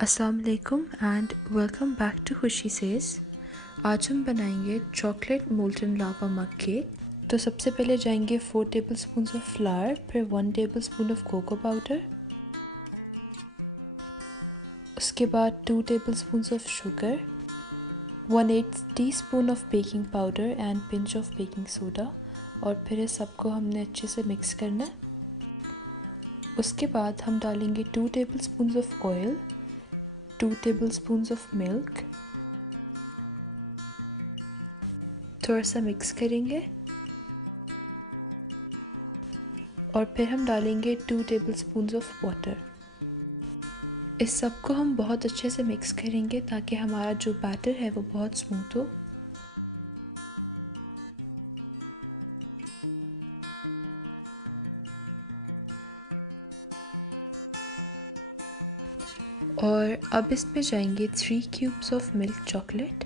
अस्सलाम वालेकुम and welcome back to खुशी सेज। आज हम बनाएंगे चॉकलेट मोल्टन लावा मग केक। तो सबसे पहले जाएंगे 4 टेबलस्पून ऑफ फ्लावर, फिर 1 टेबलस्पून ऑफ कोको पाउडर, उसके बाद 2 tablespoon of sugar, 1/8 teaspoon of baking powder and pinch of baking soda, और फिर इस सबको हमने अच्छे से मिक्स करना है। उसके बाद हम डालेंगे 2 tablespoon of oil, 2 tablespoon of milk, थोड़ा सा मिक्स करेंगे और फिर हम डालेंगे 2 टेबलस्पून ऑफ वाटर। इस सब को हम बहुत अच्छे से मिक्स करेंगे ताकि हमारा जो बैटर है वो बहुत स्मूथ हो। और अब इसमें जाएंगे 3 क्यूब्स ऑफ मिल्क चॉकलेट,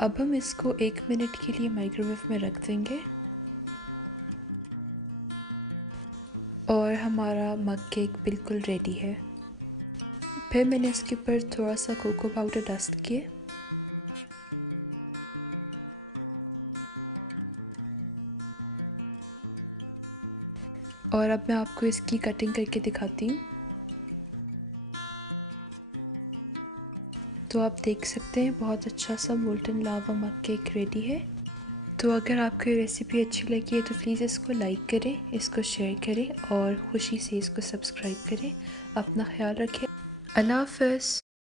अब हम इसको 1 मिनट के लिए माइक्रोवेव में रख देंगे और हमारा मग केक बिल्कुल रेडी है। फिर मैंने इसके ऊपर थोड़ा सा कोको पाउडर डस्ट किए और अब मैं आपको इसकी कटिंग करके दिखाती हूँ। तो आप देख सकते हैं बहुत अच्छा सा मोल्टन लावा मग केक रेडी है। तो अगर आपको ये रेसिपी अच्छी लगी है तो प्लीज़ इसको लाइक करें, इसको शेयर करें और खुशी से इसको सब्सक्राइब करें। अपना ख्याल रखें। अल्लाह हाफ़िज़।